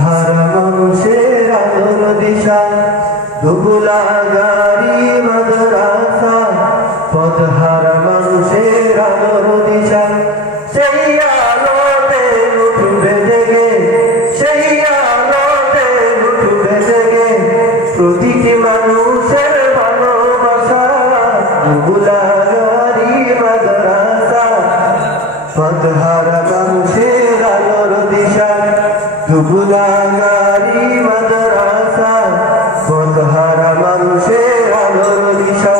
হারা মানুষের আলোর দিশা দুবুলা গাড়ি মাদ্রাসা পথহারা মানুষের আলোর দিশা সেই আলোতে উঠবে জেগে সেই আলোতে উঠবে জেগে প্রতিটি মানুষের ভালোবাসা দুবুলা গাড়ি মাদ্রাসা পথহারা মানুষের আলোর দিশা দুবুলা গাড়ি মাদ্রাসা পথহারা মানুষের আলোর দিশা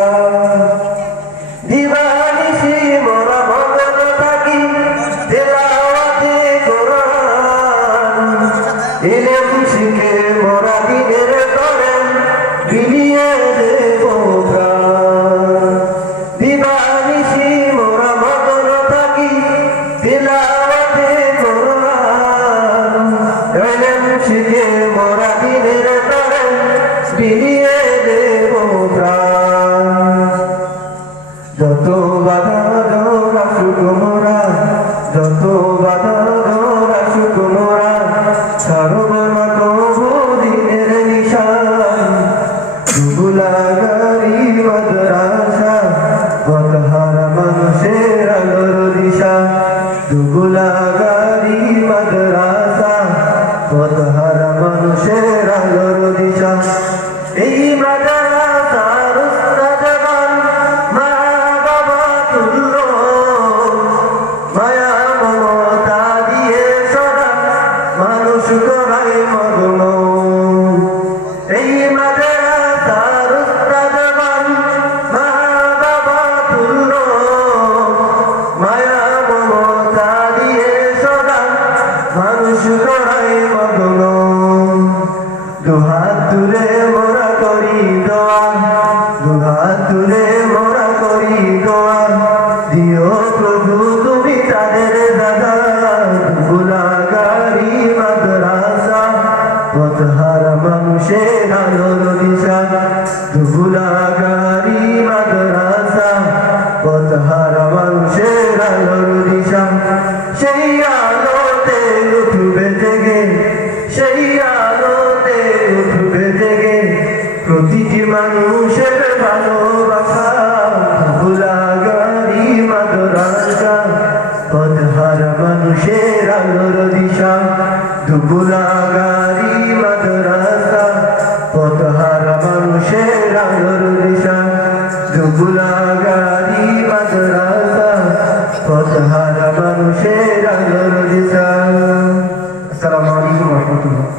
দিবানিশি মোরা মগন থাকি তেলাওয়াতে কোরআন ইলম শিখে মোরা দিনের তরে বিলিয়ে দেব প্রাণ দিবানিশি মোরা মগন থাকি তেলাওয়াতে কোরআন ইলম শিখে মোরা দিনের তরে বিলিয়ে দেব প্রাণ যত বাধা দৌড় আসুক মোরা যত বাধা দৌড় আসুক মোরা ছাড়ব না তবু দিনের নিশান দুবুলা গাড়ি মাদ্রাসা পথহারা মানুষের আলোর দিশা দুবুলা গাড়ি মাদ্রাসা পথহারা মানুষের আলোর দিশা এই মাদ্রাসার উস্তাদগণ মা বাবা তুল্য মায়া মমতা দিয়ে সদা মানুষ করাই মগ্ন এই মাদ্রাসার উস্তাদগণ মা বাবা তুল্য মায়া মমতা দিয়ে সদা মানুষ করাই মগ্ন দুহাত তুলে মোরা করি দোয়া দুহাত তুলে মোরা করি দোয়া দিও প্রভু তুমি তাদের দাদা দুবুলা গাড়ি মাদ্রাসা পথহারা মানুষের আলোর দিশা দুবুলা গাড়ি মাদ্রাসা পথহারা মানুষের আলোর দিশা সেই আলোতে উঠবে জেগে সেই আলোতে উঠবে জেগে প্রতিটি মানুষের ভালোবাসা দুবুলা গাড়ি মাদ্রাসা পথহারা মানুষের আলোর দিশা দুবুলা গাড়ি মাদ্রাসা পথহারা মানুষের আলোর দিশা দুবুলা গাড়ি মাদ্রাসা পথহারা মানুষের আলোর দিশা। আসসালামু আলাইকুম ওয়া রাহমাতুল্লাহ।